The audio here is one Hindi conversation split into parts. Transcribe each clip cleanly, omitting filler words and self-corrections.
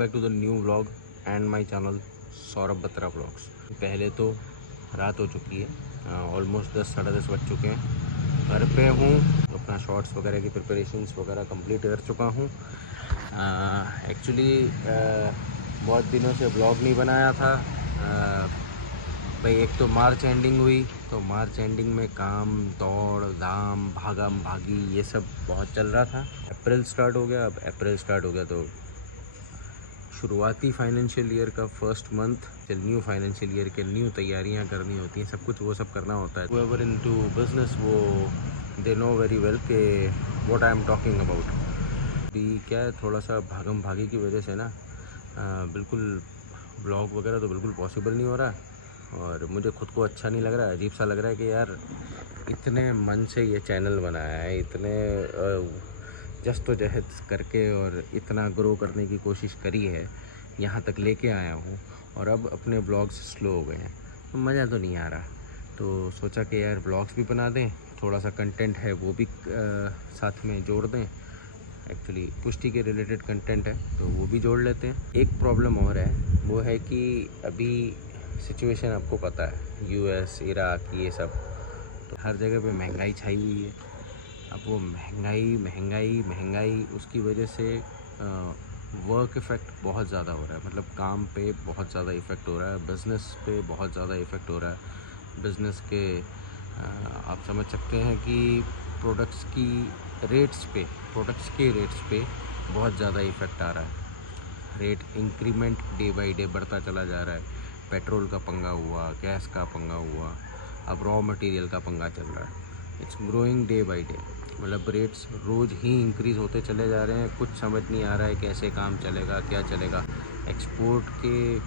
Back to the new vlog and my channel Saurabh Batra vlogs. पहले तो रात हो चुकी है, ऑलमोस्ट 10 साढ़े 10 बज चुके हैं। घर पे हूँ, अपना शॉर्ट्स वगैरह की प्रिपरेशंस वगैरह कंप्लीट कर चुका हूँ। एक्चुअली बहुत दिनों से व्लॉग नहीं बनाया था। भाई एक तो मार्च एंडिंग हुई, तो मार्च एंडिंग में काम दौड़ धाम भागम भागी ये सब बहुत चल रहा था। अप्रैल स्टार्ट हो गया। अब अप्रैल स्टार्ट हो गया तो शुरुआती फाइनेंशियल ईयर का first month, new financial year के न्यू तैयारियां करनी होती हैं, सब कुछ वो सब करना होता है। whoever into business वो दे नो वेरी वेल के what I am talking about. अभी क्या है, थोड़ा सा भागम भागी की वजह से ना बिल्कुल ब्लॉग वगैरह तो बिल्कुल पॉसिबल नहीं हो रहा। और मुझे खुद को अच्छा नहीं लग रहा है, अजीब सा लग रहा है कि यार इतने मन से ये चैनल बनाया है, इतने जस्तोजहद करके और इतना ग्रो करने की कोशिश करी है, यहाँ तक लेके आया हूँ, और अब अपने ब्लॉग्स स्लो हो गए हैं तो मज़ा तो नहीं आ रहा। तो सोचा कि यार ब्लॉग्स भी बना दें, थोड़ा सा कंटेंट है वो भी साथ में जोड़ दें। एक्चुअली पुष्टि के रिलेटेड कंटेंट है तो वो भी जोड़ लेते हैं। एक प्रॉब्लम और है, वो है कि अभी सिचुएशन आपको पता है, यूएस इराक ये सब, तो हर जगह पे महंगाई छाई हुई है। अब वो महंगाई उसकी वजह से वर्क इफ़ेक्ट बहुत ज़्यादा हो रहा है। मतलब काम पे बहुत ज़्यादा इफ़ेक्ट हो रहा है, बिज़नेस पे बहुत ज़्यादा इफ़ेक्ट हो रहा है। बिज़नेस के आप समझ सकते हैं कि प्रोडक्ट्स के रेट्स पे बहुत ज़्यादा इफ़ेक्ट आ रहा है। Rate increment day by day बढ़ता चला जा रहा है। पेट्रोल का पंगा हुआ, गैस का पंगा हुआ, अब रॉ मटेरियल का पंगा चल रहा है। It's growing day by day, मतलब रेट्स रोज़ ही इंक्रीज़ होते चले जा रहे हैं। कुछ समझ नहीं आ रहा है कैसे काम चलेगा, क्या चलेगा। एक्सपोर्ट के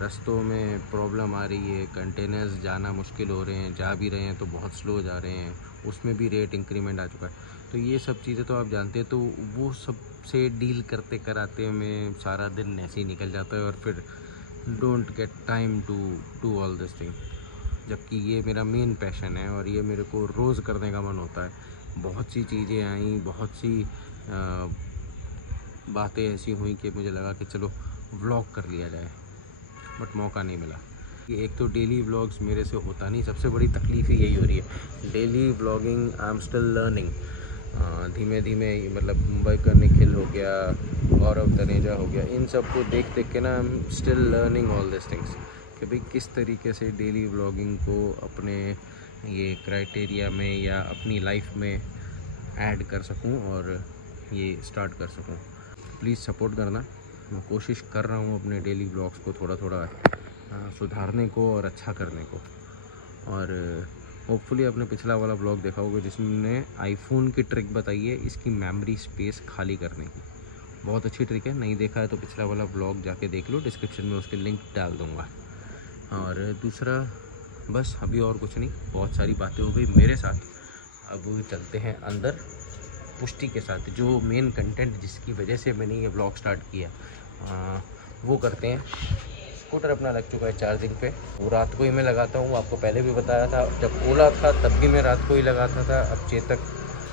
रास्तों में प्रॉब्लम आ रही है, कंटेनर्स जाना मुश्किल हो रहे हैं, जा भी रहे हैं तो बहुत स्लो जा रहे हैं, उसमें भी रेट इंक्रीमेंट आ चुका है। तो ये सब चीज़ें तो आप जानते हैं, तो वो सब से डील करते कराते में सारा दिन ऐसे ही निकल जाता है, और फिर don't get time to do all this thing. जबकि ये मेरा मेन पैशन है और ये मेरे को रोज़ करने का मन होता है। बहुत सी चीज़ें आई, बहुत सी बातें ऐसी हुई कि मुझे लगा कि चलो व्लॉग कर लिया जाए, बट मौका नहीं मिला। ये एक तो डेली व्लॉग्स मेरे से होता नहीं, सबसे बड़ी तकलीफ़ ही यही हो रही है। Daily vlogging I am still learning. धीमे धीमे मतलब मुंबई का निखिल हो गया, गौरव तनेजा हो गया, इन सब को देख देख के ना I am still learning all this things कि भाई किस तरीके से डेली व्लॉगिंग को अपने ये क्राइटेरिया में या अपनी लाइफ में ऐड कर सकूं और ये स्टार्ट कर सकूं। प्लीज़ सपोर्ट करना। मैं कोशिश कर रहा हूँ अपने डेली व्लॉग्स को थोड़ा थोड़ा सुधारने को और अच्छा करने को। और होपफुली आपने पिछला वाला व्लॉग देखा होगा जिसमें आईफोन की ट्रिक बताई है इसकी मेमोरी स्पेस खाली करने की। बहुत अच्छी ट्रिक है, नहीं देखा है तो पिछला वाला व्लॉग जाके देख लो, डिस्क्रिप्शन में उसके लिंक डाल दूँगा। और दूसरा बस अभी और कुछ नहीं, बहुत सारी बातें हो गई मेरे साथ। अब चलते हैं अंदर पुष्टि के साथ, जो मेन कंटेंट जिसकी वजह से मैंने ये व्लॉग स्टार्ट किया वो करते हैं। स्कूटर अपना लग चुका है चार्जिंग पे, वो रात को ही मैं लगाता हूँ, आपको पहले भी बताया था। जब ओला था तब भी मैं रात को ही लगाता था, अब चेतक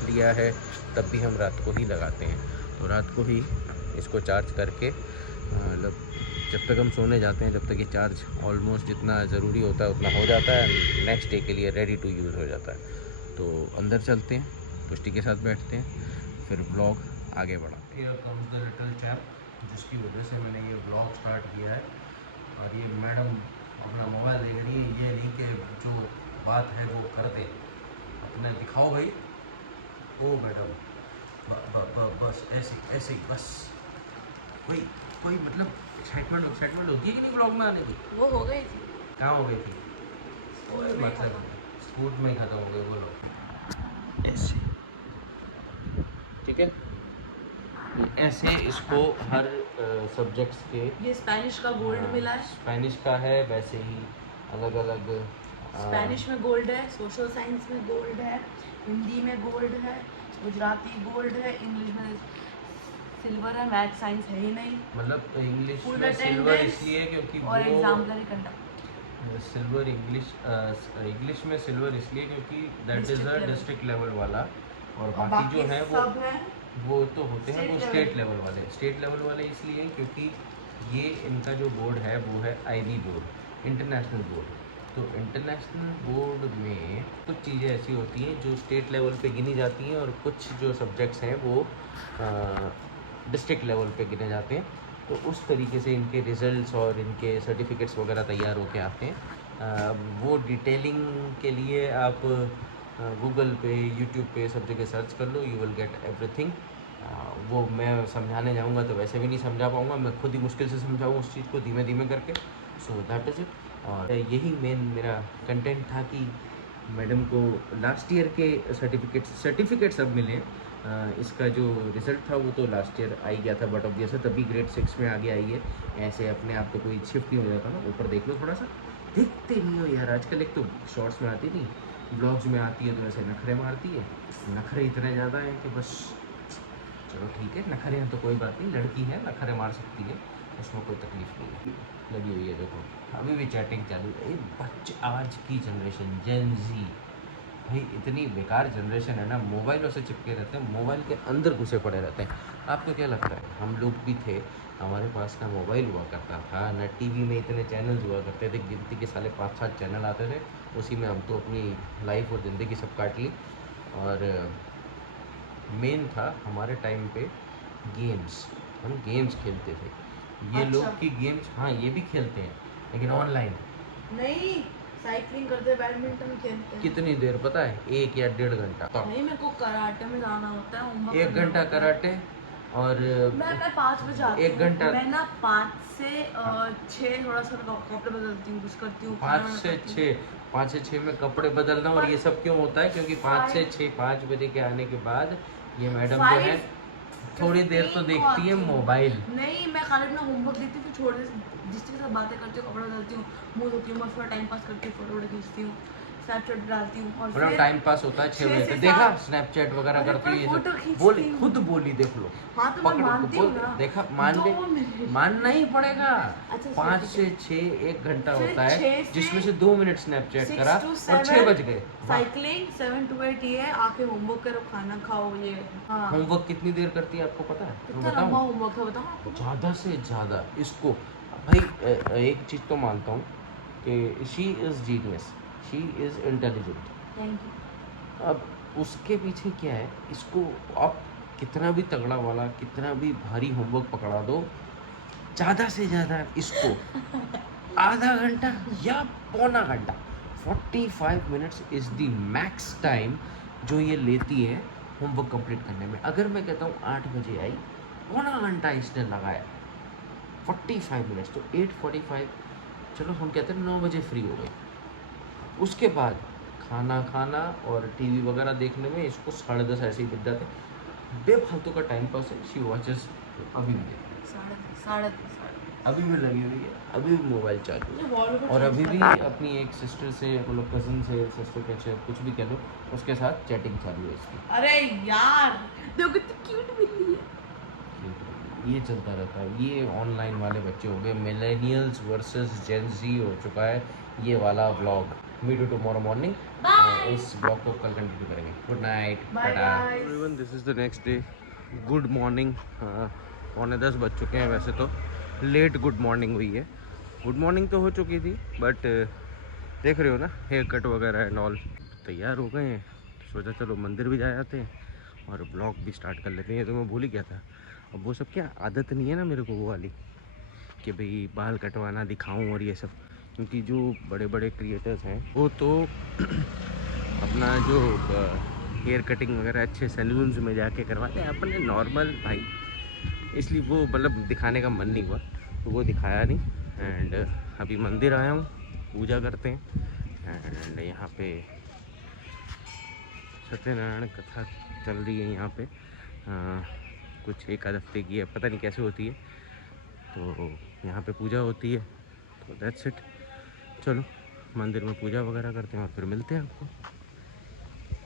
लिया है तब भी हम रात को ही लगाते हैं। तो रात को ही इसको चार्ज करके मतलब जब तक हम सोने जाते हैं, जब तक ये चार्ज ऑलमोस्ट जितना ज़रूरी होता है उतना हो जाता है, नेक्स्ट डे के लिए रेडी टू यूज़ हो जाता है। तो अंदर चलते हैं, पुष्टि के साथ बैठते हैं, फिर व्लॉग आगे बढ़ाते हैं। Here comes the little chap, जिसकी वजह से मैंने ये व्लॉग स्टार्ट किया है। और ये मैडम अपना मोबाइल देख रही है, ये नहीं कि जो बात है वो कर दे, अपने दिखाओ भाई। ओ मैडम बस ऐसे ही बस। कोई मतलब एक्साइटमेंट होती है कि नहीं ब्लॉग में आने की? वो हो गई थी। कहाँ हो गई थी? मतलब स्कूल में ही ख़त्म हो गई। बोलो ऐसे, ठीक है। ऐसे इसको हर सब्जेक्ट्स के, ये स्पेनिश का गोल्ड मिला है। स्पेनिश का है, वैसे ही अलग अलग। स्पेनिश में गोल्ड है, सोशल साइंस में गोल्ड है, हिंदी में गोल्ड है, गुजराती गोल्ड है, इंग्लिश में सिल्वर है, मैथ साइंस है ही नहीं। मतलब इंग्लिश Full में सिल्वर attendance इसलिए क्योंकि और वो एग्जाम्पलरी कंडक्ट। सिल्वर इंग्लिश में सिल्वर इसलिए क्योंकि that is a District level। District level वाला, और और बाकी जो है वो सब है वो तो होते हैं, वो State स्टेट level। लेवल वाले। स्टेट लेवल वाले इसलिए क्योंकि ये इनका जो बोर्ड है वो है आईबी बोर्ड, इंटरनेशनल बोर्ड। तो इंटरनेशनल बोर्ड में कुछ चीज़ें ऐसी होती हैं जो स्टेट लेवल पे गिनी जाती हैं, और कुछ जो सब्जेक्ट्स हैं वो डिस्ट्रिक्ट लेवल पे गिने जाते हैं। तो उस तरीके से इनके रिज़ल्ट्स और इनके सर्टिफिकेट्स वगैरह तैयार होके आते हैं। वो डिटेलिंग के लिए आप गूगल पे, यूट्यूब पे सब जगह सर्च कर लो, यू विल गेट एवरीथिंग। वो मैं समझाने जाऊँगा तो वैसे भी नहीं समझा पाऊँगा, मैं खुद ही मुश्किल से समझाऊँ उस चीज़ को धीमे धीमे करके। So that is it. और यही मेन मेरा कंटेंट था कि मैडम को लास्ट ईयर के सर्टिफिकेट सब मिले हैं। इसका जो रिज़ल्ट था वो तो लास्ट ईयर आ ही गया था, बट ऑब्वियस है तभी ग्रेड 6 में आगे आई है। ऐसे अपने आप तो कोई शिफ्ट नहीं हो जाता ना। ऊपर देख लो थोड़ा सा, देखते नहीं हो यार आजकल। एक तो शॉर्ट्स में आती नहीं, ब्लॉग्स में आती है तो ऐसे नखरे मारती है। नखरे इतने ज़्यादा हैं कि बस, चलो ठीक है, नखरे हैं तो कोई बात नहीं, लड़की है नखरे मार सकती है, उसमें कोई तकलीफ नहीं है। लगी हुई है देखो, अभी भी चैटिंग चालू है। ये बच्चे, आज की जनरेशन जेन जी, भाई इतनी बेकार जनरेशन है ना, मोबाइलों से चिपके रहते हैं, मोबाइल के अंदर घुसे पड़े रहते हैं। आपको क्या लगता है, हम लोग भी थे, हमारे पास ना मोबाइल हुआ करता था, ना टीवी में इतने चैनल्स हुआ करते थे, गिनती के साले 5-7 चैनल आते थे, उसी में हम तो अपनी लाइफ और ज़िंदगी सब काट ली। और मेन था हमारे टाइम पे गेम्स, हम गेम्स खेलते थे। ये अच्छा। लोग की गेम्स, हाँ ये भी खेलते हैं लेकिन ऑनलाइन। नहीं, साइकिलिंग करते, बैडमिंटन खेलते हैं। कितनी देर पता है, 1 या 1.5 घंटा। नहीं, मेरे को कराटे में जाना होता है, होमवर्क 1 करना घंटा होता है। कराटे, और मैं 5 बजे आती 1 घंटा, हूँ। मैं ना 5 से 6 थोड़ा सा कपड़े बदलती हूँ, कुछ करती हूँ, 5 से 6 में कपड़े बदलना। और ये सब क्यों होता है, क्योंकि 5 से 6, 5 बजे के आने के बाद ये मैडम जो है थोड़ी देर तो देखती है मोबाइल। नहीं, मैं खाली अपना होमवर्क देती हूँ, छोड़ जिसके साथ बातें करती हूँ, कपड़ा बदलती हूँ, मुँह धोती हूँ, मैं थोड़ा टाइम पास करती हूँ, फोटो खींचती हूँ, स्नैपचैट डालती हूँ, और मतलब फिर टाइम पास होता है 6 बजे तक। देखा स्नैपचैट वगैरह करती है ये फोटो सब, खींचती बोली, हूँ। खुद बोली, देख लो। हाँ तो मैं मानती हूँ ना। देखा, मान ले, 2 मिनट। मानना ही पड़ेगा। अच्छा, 5 से 6 1 घंटा फिर होता है, 6 से जिसमें से 2 मिनट स्नैपचैट 6 करा to और 6 बज गए। साइकिलिंग, 7 to 8 ये आके होमवर्क करो, खाना खाओ, ये। हाँ, होमवर्क कितनी देर करती है आपको पता है? मैं कितना लंबा बताऊं, होमवर्क है बताओ आपको? ज़्यादा से ज़्यादा इसको, भाई एक चीज़ तो मानता हूँ कि she is genius, she is intelligent. Thank you. अब उसके पीछे क्या है, इसको आप कितना भी तगड़ा वाला, कितना भी भारी होमवर्क पकड़ा दो, ज़्यादा से ज़्यादा इसको आधा घंटा या पौना घंटा, 45 minutes is the max time जो ये लेती है होमवर्क कंप्लीट करने में। अगर मैं कहता हूँ 8 बजे आई, पौना घंटा इसने लगाया, 45 मिनट्स, तो 8:45, चलो हम कहते हैं 9 बजे फ्री हो गए। उसके बाद खाना खाना और टीवी वगैरह देखने में इसको 10:30 ऐसे ही बज जाते। बेफालतू का टाइम पास है। शी वॉचेस अभी भी, साढ़े अभी भी लगी हुई है, अभी भी मोबाइल चालू है, बॉलीवुड और अभी भी अपनी एक सिस्टर से, मतलब कज़न से, सिस्टर के, कुछ भी कह लो, उसके साथ चैटिंग चालू है इसकी। अरे यार, देखो कितनी क्यूट बिल्ली है। ये चलता रहता है। ये ऑनलाइन वाले बच्चे हो गए, मिलेनियल्स वर्सेस जेन जी हो चुका है ये वाला vlog. Meet you tomorrow morning. इस ब्लॉग को कल कंटिन्यू करेंगे। Good night, tata everyone. This is the next day. Good morning. 9:45 बज चुके हैं, वैसे तो लेट गुड मॉर्निंग हुई है। गुड मॉर्निंग तो हो चुकी थी, बट देख रहे हो ना, हेयर कट वगैरह एंड ऑल तैयार हो गए हैं। सोचा चलो मंदिर भी जा जाते हैं और ब्लॉग भी स्टार्ट कर लेते हैं। तो मैं भूल ही गया था। अब वो सब क्या आदत नहीं है ना मेरे को, वो वाली कि भाई बाल कटवाना दिखाऊं और ये सब, क्योंकि जो बड़े बड़े क्रिएटर्स हैं वो तो अपना जो हेयर कटिंग वगैरह अच्छे सैलून्स में जाके करवाते हैं, अपने नॉर्मल भाई, इसलिए वो मतलब दिखाने का मन नहीं हुआ, तो वो दिखाया नहीं। एंड अभी मंदिर आया हूँ, पूजा करते हैं। एंड यहाँ पे सत्यनारायण कथा चल रही है यहाँ पे। कुछ 1 हफ्ते की है, पता नहीं कैसे होती है, तो यहाँ पे पूजा होती है। तो दैट्स इट। चलो मंदिर में पूजा वगैरह करते हैं और फिर मिलते हैं आपको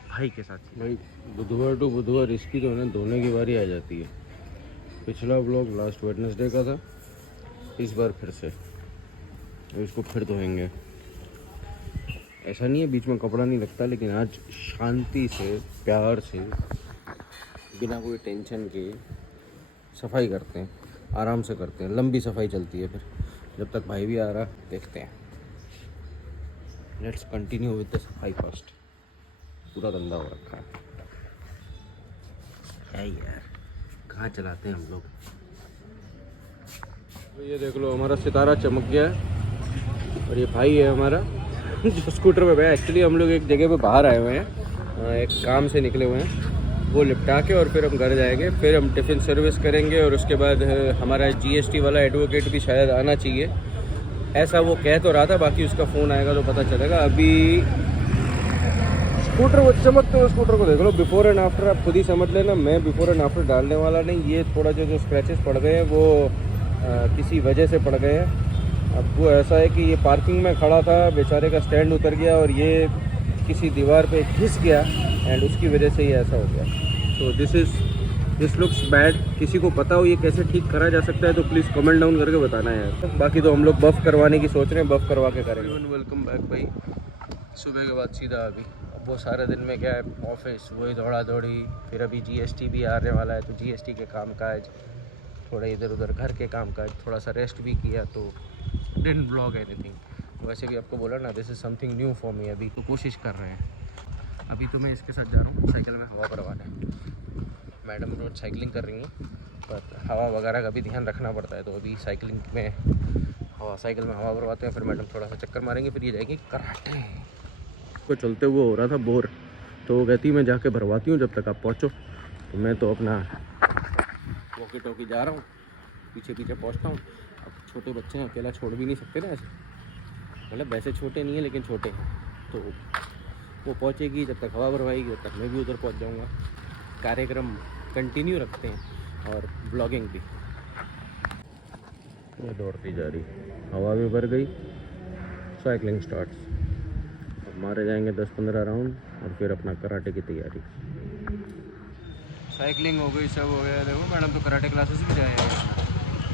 भाई के साथ। भाई बुधवार टू बुधवार इसकी तो ना धोने की बारी आ जाती है। पिछला व्लॉग लास्ट वेडनेसडे का था, इस बार फिर से इसको फिर धोएंगे। ऐसा नहीं है बीच में कपड़ा नहीं लगता, लेकिन आज शांति से, प्यार से बिना कोई टेंशन के सफाई करते हैं, आराम से करते हैं, लंबी सफाई चलती है। फिर जब तक भाई भी आ रहा देखते हैं। लेट्स कंटिन्यू विद द सफाई फर्स्ट। पूरा गंदा हो रखा है। क्या यार, कहाँ चलाते हैं हम लोग। तो ये देख लो, हमारा सितारा चमक गया है और ये भाई है हमारा जो स्कूटर पे बैठा। एक्चुअली हम लोग एक जगह पे बाहर आए हुए हैं, एक काम से निकले हुए हैं, वो निपटा के और फिर हम घर जाएंगे। फिर हम टिफ़िन सर्विस करेंगे और उसके बाद हमारा GST वाला एडवोकेट भी शायद आना चाहिए, ऐसा वो कह तो रहा था। बाकी उसका फ़ोन आएगा तो पता चलेगा। अभी स्कूटर वो चमकते हुए स्कूटर को देख लो। बिफोर एंड आफ्टर आप खुद ही समझ लेना, मैं बिफोर एंड आफ्टर डालने वाला नहीं। ये थोड़ा जो स्क्रैचेस पड़ गए हैं वो किसी वजह से पड़ गए हैं। अब वो ऐसा है कि ये पार्किंग में खड़ा था, बेचारे का स्टैंड उतर गया और ये किसी दीवार पे घिस गया एंड उसकी वजह से ये ऐसा हो गया। So this looks bad. किसी को पता हो ये कैसे ठीक करा जा सकता है तो प्लीज़ कमेंट डाउन करके बताना है यार। बाकी तो हम लोग बफ़ करवाने की सोच रहे हैं, बफ़ करवा के करेंगे। वेलकम बैक भाई। सुबह के बाद सीधा अभी अब वो सारे दिन में क्या है, ऑफिस, वही दौड़ा दौड़ी, फिर अभी GST भी आने वाला है तो GST के काम काज, थोड़ा इधर उधर घर के काम काज, थोड़ा सा रेस्ट भी किया तो डिडंट ब्लॉग एनीथिंग। वैसे भी आपको बोला ना, this is something new for me. अभी तो कोशिश कर रहे हैं। अभी तो मैं इसके साथ जा रहा हूँ साइकिल में हवा भरवाने। मैडम रोज साइकिलिंग कर रही हैं पर हवा वगैरह का भी ध्यान रखना पड़ता है, तो अभी साइकिल में हवा भरवाते हैं। फिर मैडम थोड़ा सा चक्कर मारेंगे, फिर ये जाएंगे कराटे। को चलते हुए हो रहा था बोर, तो वो कहती मैं जाके भरवाती हूँ जब तक आप पहुँचो। तो मैं तो अपना वॉकी टॉकी जा रहा हूँ, पीछे पीछे पहुँचता हूँ। अब छोटे बच्चे हैं, अकेला छोड़ भी नहीं सकते ना ऐसे, मतलब वैसे छोटे नहीं है लेकिन छोटे हैं। तो वो पहुँचेगी, जब तक हवा भरवाएगी जब तक मैं भी उधर पहुँच जाऊँगा। कार्यक्रम कंटिन्यू रखते हैं और ब्लॉगिंग भी। ये दौड़ती जा रही, हवा भी भर गई। Cycling starts. अब मारे जाएंगे 10-15 राउंड और फिर अपना कराटे की तैयारी। साइकिलिंग हो गई, सब हो गया। देखो मैडम तो कराटे क्लासेस भी जाए,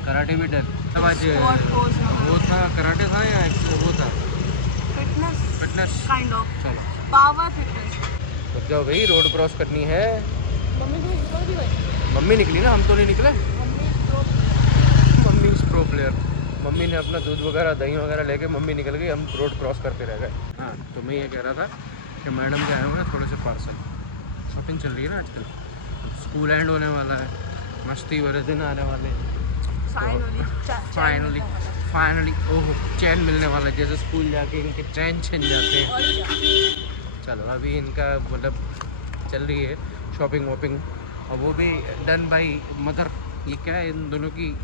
कराटे भी डर। अब आज वो था, कराटे था या वो था फिटनेस काइंड ऑफ चलो पावर फिटनेस। तो जाओ भाई, रोड क्रॉस करनी है। मम्मी को निकल दी भाई। मम्मी निकली ना, हम तो नहीं निकले। Mummy is pro player. Mummy ने अपना दूध वगैरह, दही वगैरह लेके मम्मी निकल गई, हम रोड क्रॉस करते रह गए। हाँ, तो मैं ये कह रहा था कि मैडम के आए हुए हैं थोड़े से पार्सल। शॉपिंग चल रही है ना आजकल, स्कूल एंड होने वाला है, मस्ती वाले दिन आने वाले। फाइनली ओहो चैन मिलने वाला है, जैसे स्कूल जाके इनके चैन छिन जाते हैं। चलो अभी इनका मतलब चल रही है शॉपिंग वॉपिंग, और वो भी डन बाई मदर। ये क्या है, इन दोनों की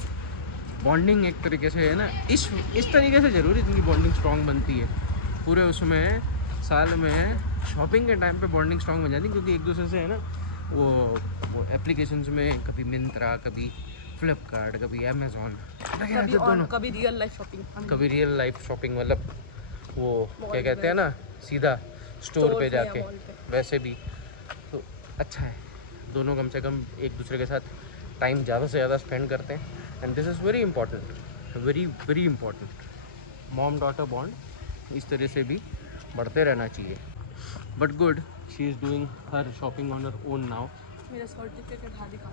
बॉन्डिंग एक तरीके से है ना, इस तरीके से ज़रूर इनकी बॉन्डिंग स्ट्रॉन्ग बनती है। पूरे उसमें साल में शॉपिंग के टाइम पे बॉन्डिंग स्ट्रॉन्ग बन जाती है, क्योंकि एक दूसरे से है ना वो एप्लीकेशंस में कभी मिंत्रा, कभी फ्लिपकार्ट, कभी अमेज़ॉन, कभी रियल लाइफ शॉपिंग, मतलब वो क्या कहते हैं ना, सीधा स्टोर पे जाके, वैसे भी तो अच्छा है। दोनों कम से कम एक दूसरे के साथ टाइम ज़्यादा से ज़्यादा स्पेंड करते हैं, and this is very important, very important. Mom daughter bond इस तरह से भी बढ़ते रहना चाहिए। But good, she is doing her shopping on her own now. मेरा सर्टिफिकेट दिखा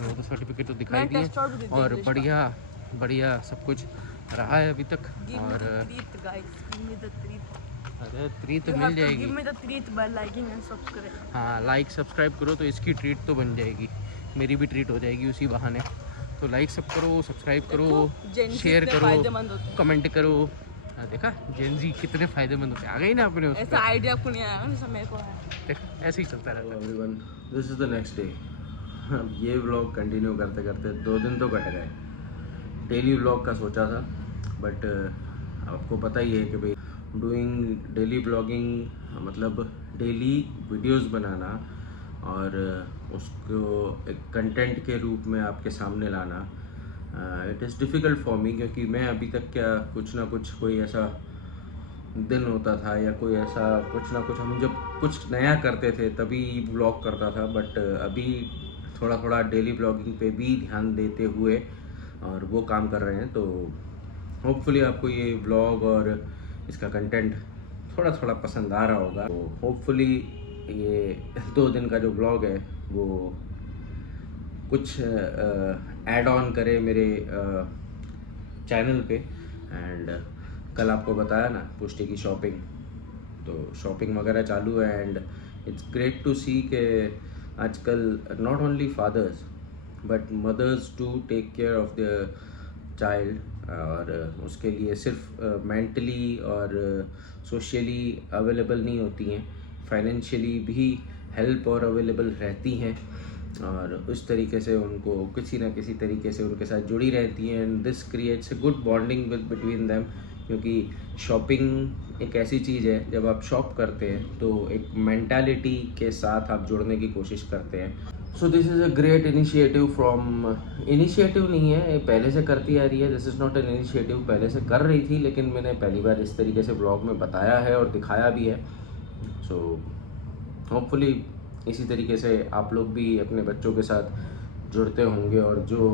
वो तो सर्टिफिकेट तो दिखाई दिए और बढ़िया सब कुछ रहा है अभी तक। और अरे ट्रीट तो मिल जाएगी। हाँ, लाइक सब्सक्राइब करो तो इसकी ट्रीट तो बन जाएगी, मेरी भी ट्रीट हो जाएगी उसी बहाने। तो लाइक सब करो, सब्सक्राइब करो, शेयर करो, कमेंट करो। देखा जेनजी कितने फ़ायदेमंद होते हैं, आ गई ना अपने ऐसा आइडिया आपको नहीं आया ना, मेरे को आया। देखा ऐसे ही चलता रहता है। Everyone, this is the next day. अब ये व्लॉग कंटिन्यू करते करते 2 दिन तो कट गए। डेली व्लॉग का सोचा था, बट आपको पता ही है कि भाई डूइंग डेली व्लॉगिंग मतलब डेली वीडियोस बनाना और उसको एक कंटेंट के रूप में आपके सामने लाना, it is difficult for me, क्योंकि मैं अभी तक क्या कुछ ना कुछ कोई ऐसा दिन होता था या कोई ऐसा कुछ ना कुछ हम जब कुछ नया करते थे तभी व्लॉग करता था। बट अभी थोड़ा थोड़ा डेली व्लॉगिंग पे भी ध्यान देते हुए और वो काम कर रहे हैं, तो होपफुली आपको ये व्लॉग और इसका कंटेंट थोड़ा थोड़ा पसंद आ रहा होगा। तो होपफुली ये 2 दिन का जो व्लॉग है वो कुछ ऐड ऑन करे मेरे चैनल पे। एंड कल आपको बताया ना पुष्टि की शॉपिंग, तो शॉपिंग वगैरह चालू है। And it's great to see के आजकल not only fathers but mothers to take care of the child, और उसके लिए सिर्फ मेंटली और सोशली अवेलेबल नहीं होती हैं, फाइनेंशियली भी हेल्प और अवेलेबल रहती हैं, और उस तरीके से उनको किसी ना किसी तरीके से उनके साथ जुड़ी रहती हैं। And this creates a good bonding with between them, क्योंकि शॉपिंग एक ऐसी चीज़ है, जब आप शॉप करते हैं तो एक मेंटालिटी के साथ आप जुड़ने की कोशिश करते हैं। So this is a great initiative from, initiative नहीं है, ये पहले से करती आ रही है, this is not an initiative, पहले से कर रही थी, लेकिन मैंने पहली बार इस तरीके से ब्लॉग में बताया है और दिखाया भी है। सो होपफुली इसी तरीके से आप लोग भी अपने बच्चों के साथ जुड़ते होंगे, और जो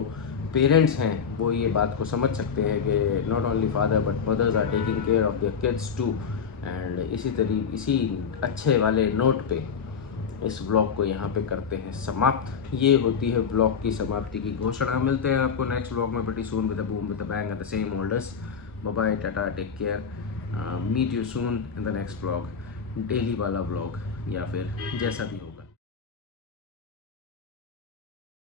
पेरेंट्स हैं वो ये बात को समझ सकते हैं कि not only father but mothers are taking care of their kids too. And इसी अच्छे वाले नोट पे इस ब्लॉग को यहाँ पे करते हैं समाप्त। ये होती है ब्लॉग की समाप्ति की घोषणा। मिलते हैं आपको नेक्स्ट ब्लॉग में pretty soon with a boom with a bang at the same oldest. Bye bye, tata, take care. Meet you soon in the next vlog, daily वाला ब्लॉग या फिर जैसा भी हो।